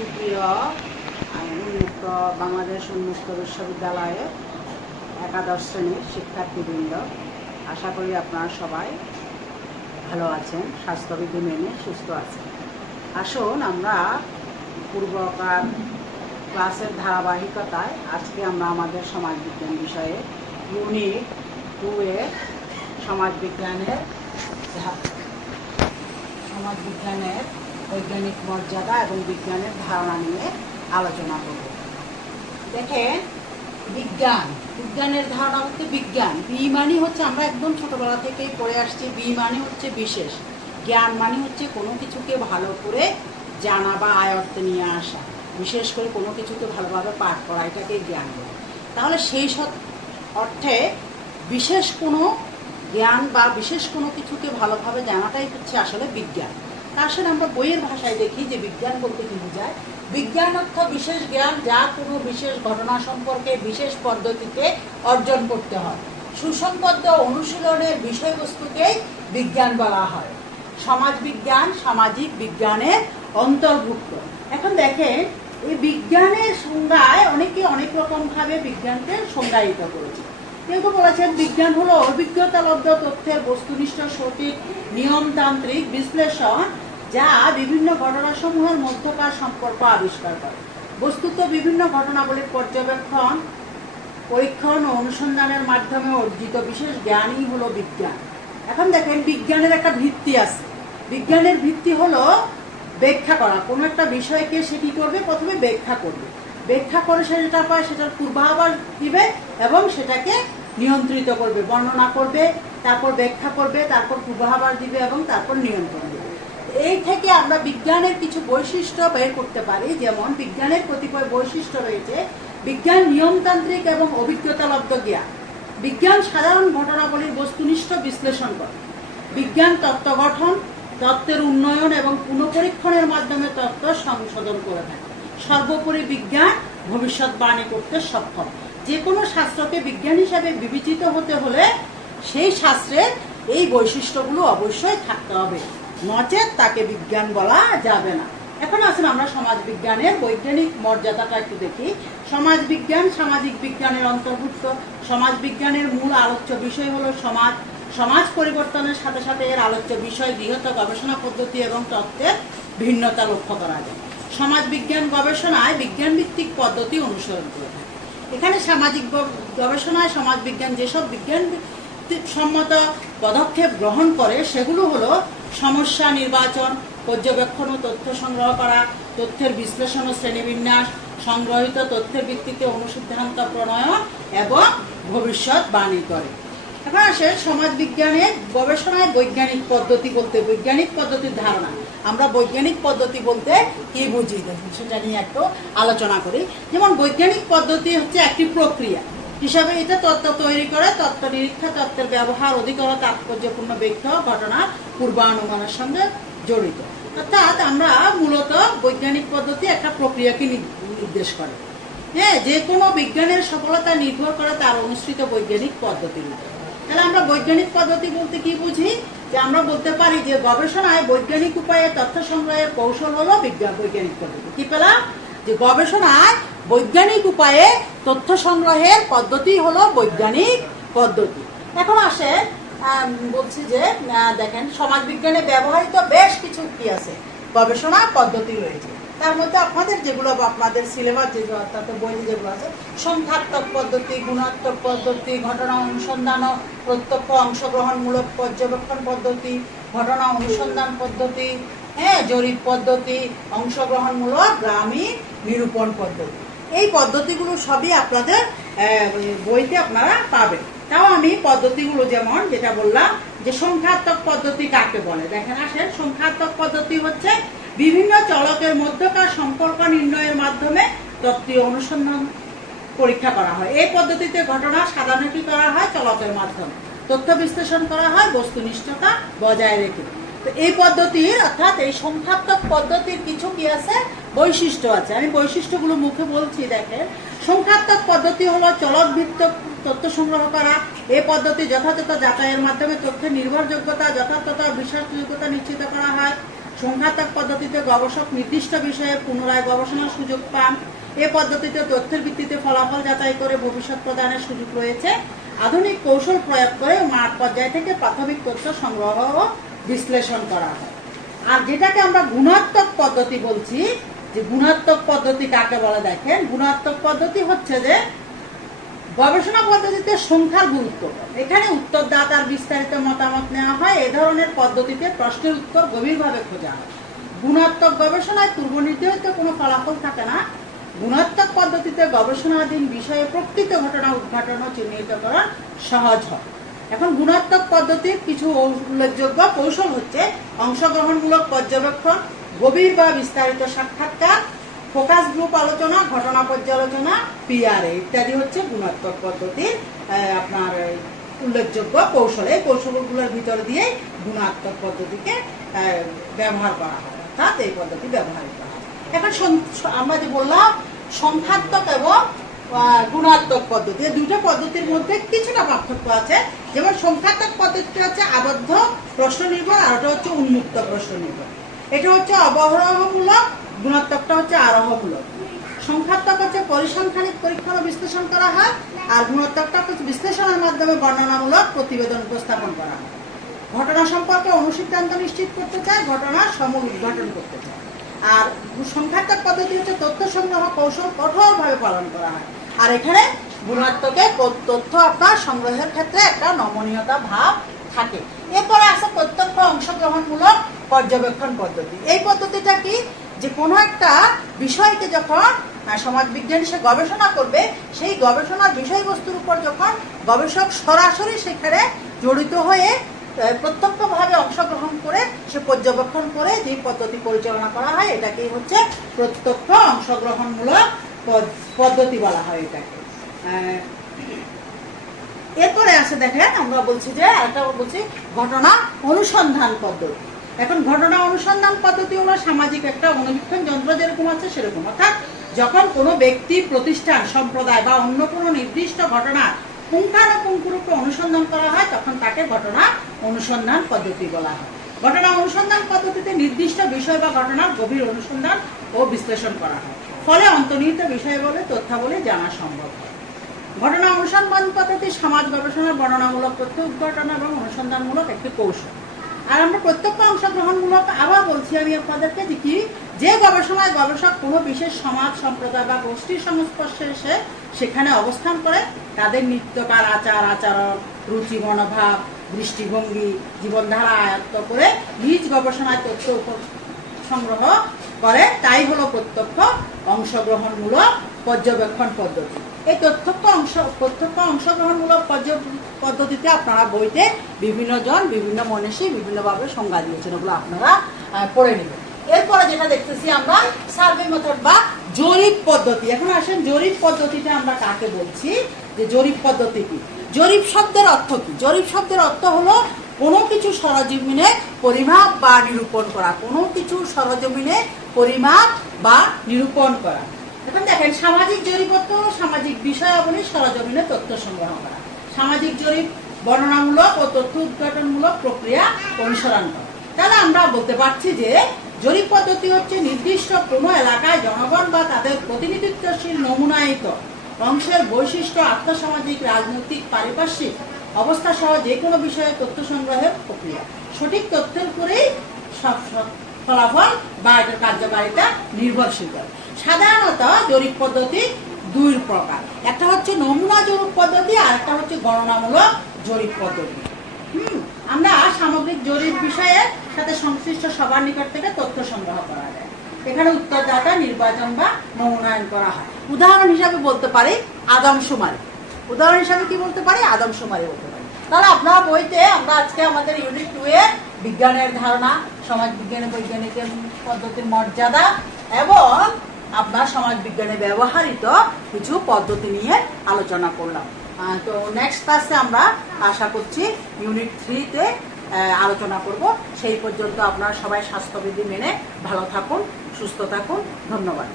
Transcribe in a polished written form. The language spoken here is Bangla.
সুপ্রিয় উন্মুক্ত বাংলাদেশ উন্মুক্ত বিশ্ববিদ্যালয়ের একাদশ শ্রেণীর শিক্ষার্থীবৃন্দ, আশা করি আপনারা সবাই ভালো আছেন, স্বাস্থ্যবিধি মেনে সুস্থ আছেন। আসুন আমরা পূর্বকার ক্লাসের ধারাবাহিকতায় আজকে আমরা আমাদের সমাজবিজ্ঞান বিষয়ে ইউনিট 2 এর সমাজবিজ্ঞানের বৈজ্ঞানিক মর্যাদা এবং বিজ্ঞানের ধারণা নিয়ে আলোচনা করব। দেখেন, বিজ্ঞানের ধারণা হচ্ছে বিজ্ঞান। বি মানে হচ্ছে, আমরা একদম ছোটবেলা থেকেই পড়ে আসছি, বি মানে হচ্ছে বিশেষ জ্ঞান, মানে হচ্ছে কোনো কিছুকে ভালো করে জানা বা আয়ত্তে নিয়ে আসা, বিশেষ করে কোনো কিছুকে ভালোভাবে পাঠ করা, এটাকে জ্ঞান বলে। তাহলে সেই অর্থে বিশেষ কোনো জ্ঞান বা বিশেষ কোনো কিছুকে ভালোভাবে জানাটাই হচ্ছে আসলে বিজ্ঞান। আসলে আমরা বইয়ের ভাষায় দেখি যে বিজ্ঞান বলতে কি বোঝায়। বিজ্ঞান অর্থ বিশেষ জ্ঞান, যা কোনো বিশেষ ঘটনা সম্পর্কে বিশেষ পদ্ধতিতে অর্জন করতে হয়। সুসংবদ্ধ অনুশীলনের বিষয়বস্তুকেই বিজ্ঞান বলা হয়। সমাজ বিজ্ঞান সামাজিক বিজ্ঞানের অন্তর্ভুক্ত। এখন দেখেন, এই বিজ্ঞানের সংজ্ঞায় অনেকে অনেক রকমভাবে বিজ্ঞানকে সংজ্ঞায়িত করেছে। কেউ বলেছেন বিজ্ঞান হলো অভিজ্ঞতালব্ধ তথ্যের বস্তুনিষ্ঠ সঠিক নিয়মতান্ত্রিক বিশ্লেষণ, যা বিভিন্ন ঘটনাসমূহের মধ্যকার সম্পর্ক আবিষ্কার করে। বস্তুত বিভিন্ন ঘটনাবলীর পর্যবেক্ষণ, পরীক্ষণ ও অনুসন্ধানের মাধ্যমে অর্জিত বিশেষ জ্ঞানই হলো বিজ্ঞান। এখন দেখেন, বিজ্ঞানের একটা ভিত্তি আছে। বিজ্ঞানের ভিত্তি হলো ব্যাখ্যা করা। কোনো একটা বিষয়কে সে কি করবে, প্রথমে ব্যাখ্যা করবে, ব্যাখ্যা করে সে যেটা পায় সেটার পূর্বাভাস দিবে এবং সেটাকে নিয়ন্ত্রিত করবে, বর্ণনা করবে, তারপর ব্যাখ্যা করবে, তারপর পূর্বাভাস দিবে এবং তারপর নিয়ন্ত্রণ দেবে। এই থেকে আমরা বিজ্ঞানের কিছু বৈশিষ্ট্য বের করতে পারি। যেমন বিজ্ঞানের কতিপয় বৈশিষ্ট্য রয়েছে। বিজ্ঞান নিয়মতান্ত্রিক এবং অভিজ্ঞতালব্ধ জ্ঞান। বিজ্ঞান সাধারণ ঘটনাবলীর বস্তুনিষ্ঠ বিশ্লেষণ করে। বিজ্ঞান তত্ত্ব গঠন, তত্ত্বের উন্নয়ন এবং পুনঃপরীক্ষণের মাধ্যমে তত্ত্ব সংশোধন করে থাকে। সর্বোপরি বিজ্ঞান ভবিষ্যৎবাণী করতে সক্ষম। যে কোনো শাস্ত্রকে বিজ্ঞান হিসাবে বিবেচিত হতে হলে সেই শাস্ত্রের এই বৈশিষ্ট্যগুলো অবশ্যই থাকতে হবে, নচেত তাকে বিজ্ঞান বলা যাবে না। এখন আসুন আমরা সমাজ বিজ্ঞানের বৈজ্ঞানিক মর্যাদাটা একটু দেখি। সমাজ বিজ্ঞান সামাজিক বিজ্ঞানের অন্তর্ভুক্ত। সমাজ বিজ্ঞানের মূল আলোচ্য বিষয় হলো সমাজ। সমাজ পরিবর্তনের সাথে সাথে এর আলোচ্য বিষয়, বৃহৎ গবেষণা পদ্ধতি এবং তত্ত্বের ভিন্নতা লক্ষ্য করা যায়। সমাজ বিজ্ঞান গবেষণায় বিজ্ঞান ভিত্তিক পদ্ধতি অনুসরণ করে থাকে। এখানে সামাজিক গবেষণায় সমাজ বিজ্ঞান যেসব বিজ্ঞান সম্মত পদক্ষেপ গ্রহণ করে সেগুলো হলো সমস্যা নির্বাচন, পর্যবেক্ষণ ও তথ্য সংগ্রহ করা, তথ্যের বিশ্লেষণ ও শ্রেণীবিন্যাস, সংগ্রহিত তথ্যের ভিত্তিতে অনুসিদ্ধান্ত প্রণয়ন এবং ভবিষ্যৎবাণী করে। এখন আসে সমাজ বিজ্ঞানের গবেষণায় বৈজ্ঞানিক পদ্ধতি বলতে, বৈজ্ঞানিক পদ্ধতির ধারণা। আমরা বৈজ্ঞানিক পদ্ধতি বলতে কি বুঝি সেটা নিয়ে একটু আলোচনা করি। যেমন বৈজ্ঞানিক পদ্ধতি হচ্ছে একটি প্রক্রিয়া হিসাবে এটা তত্ত্ব তৈরি করে, তত্ত্ব নিরীক্ষা, তত্ত্বের ব্যবহার, অধিকতর তাৎপর্যপূর্ণ ব্যাখ্যা, ঘটনা পূর্বানুমানের সঙ্গে জড়িত। অর্থাৎ আমরা মূলত বৈজ্ঞানিক পদ্ধতি একটা প্রক্রিয়াকে নির্দেশ করে। হ্যাঁ, যে কোনো বিজ্ঞানের সফলতা নির্ভর করে তার অনুসৃত বৈজ্ঞানিক পদ্ধতির উপর। তাহলে আমরা বৈজ্ঞানিক পদ্ধতি বলতে কি বুঝি? যে আমরা বলতে পারি যে গবেষণায় বৈজ্ঞানিক উপায়ে তথ্য সংগ্রহের কৌশল হলো বৈজ্ঞানিক পদ্ধতি। কি পেলাম? যে গবেষণায় বৈজ্ঞানিক উপায়ে তথ্য সংগ্রহের পদ্ধতি হলো বৈজ্ঞানিক পদ্ধতি। এখন আসে বলছি যে দেখেন, সমাজ বিজ্ঞানে ব্যবহৃত বেশ কিছু কি আছে, গবেষণা পদ্ধতি রয়েছে। তার মধ্যে আপনাদের যেগুলো আপনাদের সিলেবাস যেগুলো অর্থাৎ বইতে যেগুলো আছে, সংখ্যাত্মক পদ্ধতি, গুণাত্মক পদ্ধতি, ঘটনা অনুসন্ধান ও প্রত্যক্ষ অংশগ্রহণমূলক পর্যবেক্ষণ পদ্ধতি, ঘটনা অনুসন্ধান পদ্ধতি, হ্যাঁ, জরিপ পদ্ধতি, অংশগ্রহণমূলক গ্রামীণ নিরূপণ পদ্ধতি। এই পদ্ধতিগুলো সবই আপনাদের বইতে আপনারা পাবেন। তাও আমি পদ্ধতিগুলো যেমন যেটা বললাম যে সংখ্যাত্মক পদ্ধতি কাকে বলে, দেখেন আসেন। সংখ্যাত্মক পদ্ধতি হচ্ছে বিভিন্ন চলকের মধ্যকার সম্পর্ক নির্ণয়ের মাধ্যমে তত্ত্বীয় অনুসন্ধান পরীক্ষা করা হয়। এই পদ্ধতিতে ঘটনা সাধারণত করা হয় চলকের মাধ্যমে, তথ্য বিশ্লেষণ করা হয় বস্তুনিষ্ঠতা বজায় রেখে। তো এই পদ্ধতির অর্থাৎ এই সংখ্যাত্মক পদ্ধতির কিছু কি আছে, বৈশিষ্ট্য আছে। আমি বৈশিষ্ট্যগুলো মুখে বলছি। দেখেন, সংখ্যাত্মক পদ্ধতি হলো চলক ভিত্তিক তথ্য সংগ্রহ করা। এই পদ্ধতি যথাযথ যাচাইয়ের মাধ্যমে তথ্যের নির্ভরযোগ্যতা, যথার্থতা, বিশ্বাসযোগ্যতা নিশ্চিত করা হয়। সংখ্যাত্মক পদ্ধতিতে গবেষক নির্দিষ্ট বিষয়ে পুনরায় গবেষণার সুযোগ পান। এ পদ্ধতিতে তথ্যের ভিত্তিতে ফলাফল যাচাই করে ভবিষ্যৎ প্রদানের সুযোগ রয়েছে। আধুনিক কৌশল প্রয়োগ করে মাঠ পর্যায় থেকে প্রাথমিক তথ্য সংগ্রহ ও বিশ্লেষণ করা হয়। আর যেটাকে আমরা গুণাত্মক পদ্ধতি বলছি, যে গুণাত্মক পদ্ধতি কাকে বলে দেখেন, গুণাত্মক পদ্ধতি হচ্ছে যে গবেষণা পদ্ধতিতে সংখ্যার গুরুত্ব, এখানে উত্তরদাতার বিস্তারিত মতামত নেওয়া হয়। এ ধরনের পদ্ধতিতে প্রশ্নের উত্তর গভীরভাবে খোঁজা হয়। গুণাত্মক গবেষণায় পূর্ব নির্ধারিত কোনো ফলাফল থাকে না। গুণাত্মক পদ্ধতিতে গবেষণাধীন বিষয়ে প্রকৃত ঘটনা উদ্ঘাটন ও চিহ্নিতকরণ সহজ হয়। এখন গুণাত্মক পদ্ধতির কিছু উল্লেখযোগ্য কৌশল হচ্ছে অংশগ্রহণমূলক পর্যবেক্ষণ, গভীর বা বিস্তারিত সাক্ষাৎকার, ফোকাস গ্রুপ আলোচনা, ঘটনা পর্যালোচনা, পিআরএ ইত্যাদি হচ্ছে গুণাত্মক পদ্ধতির আপনার উল্লেখযোগ্য কৌশল। এই কৌশলগুলোর ভিতর দিয়ে গুণাত্মক পদ্ধতিকে ব্যবহার করা হয়, অর্থাৎ এই পদ্ধতি ব্যবহারিত হয়। এখন আমরা যে বললাম সংখ্যাত্মক এবং গুণাত্মক পদ্ধতি, এই দুটো পদ্ধতির মধ্যে কিছুটা পার্থক্য আছে। যেমন সংখ্যাত্মক পদ্ধতি হচ্ছে আবদ্ধ প্রশ্ন নির্ভর, আর ওটা হচ্ছে উন্মুক্ত প্রশ্ন নির্ভর। এটা হচ্ছে অবরোহমূলক, গুণাত্মকটা হচ্ছে আরোহমূলক। সংখ্যাত্মক হচ্ছে পরিসংখ্যানিক পরীক্ষণ ও বিশ্লেষণ করা হয়, আর গুণাত্মকটা হচ্ছে বিশ্লেষণের মাধ্যমে বর্ণনামূলক প্রতিবেদন উপস্থাপন করা হয়। ঘটনা সম্পর্কে অনুসিদ্ধান্ত নিশ্চিত করতে চায়, ঘটনার সমূল উদ্ঘাটন করতে চায়। আর সংখ্যাত্মক পদ্ধতি হচ্ছে তথ্য সংগ্রহ কৌশল কঠোরভাবে পালন করা হয়। আর এখানে গুণাত্মকে তথ্য আপনার সংগ্রহের ক্ষেত্রে একটা নমনীয়তা ভাব থাকে। এরপরে আছে প্রত্যক্ষ অংশগ্রহণমূলক পর্যবেক্ষণ পদ্ধতি। এই পদ্ধতিটা কি, যে কোনো একটা বিষয়কে যখন সমাজবিজ্ঞানী সে গবেষণা করবে, সেই গবেষণার বিষয়বস্তুর উপর যখন গবেষক সরাসরি সেখানে জড়িত হয়ে প্রত্যক্ষভাবে অংশগ্রহণ করে সে পর্যবেক্ষণ করে যে পদ্ধতি পরিচালনা করা হয়, এটাকেই হচ্ছে প্রত্যক্ষ অংশগ্রহণমূলক পদ্ধতি বলা হয় এটাকে। এরপরে আছে দেখেন, আমরা বলছি যে একটা বলছি ঘটনা অনুসন্ধান পদ্ধতি। এখন ঘটনা অনুসন্ধান পদ্ধতি হলো সামাজিক একটা অনুবীক্ষণ যন্ত্র যেরকম আছে সেরকম, অর্থাৎ যখন কোনো ব্যক্তি, প্রতিষ্ঠান, সম্প্রদায় বা অন্য কোনো নির্দিষ্ট ঘটনা পুঙ্খানুপুঙ্খরূপে অনুসন্ধান করা হয়, তখন তাকে ঘটনা অনুসন্ধান পদ্ধতি বলা হয়। ঘটনা অনুসন্ধান পদ্ধতিতে নির্দিষ্ট বিষয় বা ঘটনার গভীর অনুসন্ধান ও বিশ্লেষণ করা হয়, ফলে অন্তর্নিহিত বিষয় বলে তথ্যাবলী জানা সম্ভব হয়। ঘটনা অনুসন্ধান পদ্ধতি সমাজ গবেষণার বর্ণনামূলক তথ্য উদ্ঘাটন এবং অনুসন্ধানমূলক একটি কৌশল। আর আমরা প্রত্যক্ষ অংশগ্রহণমূলক আবার বলছি আমি আপনাদেরকে, যে কি, যে গবেষণায় গবেষক কোনো বিশেষ সমাজ, সম্প্রদায় বা গোষ্ঠীর সংস্পর্শে এসে সেখানে অবস্থান করে তাদের নিত্যকার আচার আচরণ, রুচি, মনোভাব, দৃষ্টিভঙ্গি, জীবনধারা আয়ত্ত করে নিজ গবেষণায় তথ্য সংগ্রহ করে, তাই হলো প্রত্যক্ষ অংশগ্রহণমূলক পর্যবেক্ষণ পদ্ধতি। এই প্রত্যক্ষ অংশগ্রহণমূলক পদ্ধতিতে আপনারা বইতে বিভিন্ন জন, বিভিন্ন মনীষী বিভিন্নভাবে সংজ্ঞা দিয়েছেন, ওগুলো আপনারা পড়ে নেবেন। এরপরে যেটা দেখতেছি আমরা সার্ভে মেথড বা জরিপ পদ্ধতি। এখন আসেন জরিপ পদ্ধতিটা আমরা কাকে বলছি, যে জরিপ পদ্ধতি কি। জরিপ শব্দের অর্থ কি? জরিপ শব্দের অর্থ হলো কোনো কিছু সরজমিনে পরিমাপ বা নিরূপণ করা, কোনো কিছু সরজমিনে পরিমাপ বা নিরূপণ করা। এখন দেখেন, সামাজিক জরিপ অর্থ সামাজিক বিষয়াবলী সরজমিনে তথ্য সংগ্রহ করা। সামাজিক জরিপ বর্ণনামূলক ও তথ্য উদ্ঘাটনমূলক প্রক্রিয়া অনুসরণ করা। তাহলে আমরা বলতে পারছি যে জরিপ পদ্ধতি হচ্ছে নির্দিষ্ট কোনো এলাকায় জনগণ বা তাদের প্রতিনিধিত্বশীল নমুনায়িত অংশের বৈশিষ্ট্য, আর্থসামাজিক, রাজনৈতিক, পারিপার্শ্বিক অবস্থা সহ যে কোনো বিষয়ে তথ্য সংগ্রহের প্রক্রিয়া। সঠিক তথ্যের উপরেই সব ফলাফল বা এটার কার্যকারিতা নির্ভরশীল করে। সাধারণত জরিপ পদ্ধতি দুই প্রকার, একটা হচ্ছে নমুনা জরিপ পদ্ধতি, আর একটা হচ্ছে গণনামূলক জরিপ পদ্ধতি। আমরা সামগ্রিক জরিপ বিষয়ের সাথে সংশ্লিষ্ট সবার নিকট থেকে তথ্য সংগ্রহ করা যায়। এখানে উত্তরদাতা নির্বাচন বা নমুনায়ন করা হয়। উদাহরণ হিসাবে বলতে পারি আদমশুমারি। উদাহরণ হিসাবে কি বলতে পারি? আদমশুমারি বলতে পারি। তাহলে আপনার বইতে আমরা আজকে আমাদের ইউনিট 2 এ বিজ্ঞানের ধারণা, সমাজ বিজ্ঞানে বৈজ্ঞানিকের পদ্ধতির মর্যাদা এবং আপনার সমাজ বিজ্ঞানে ব্যবহৃত কিছু পদ্ধতি নিয়ে আলোচনা করলাম। তো নেক্সট ক্লাসে আমরা আশা করছি ইউনিট 3 তে আলোচনা করব। সেই পর্যন্ত আপনারা সবাই স্বাস্থ্যবিধি মেনে ভালো থাকুন, সুস্থ থাকুন। ধন্যবাদ।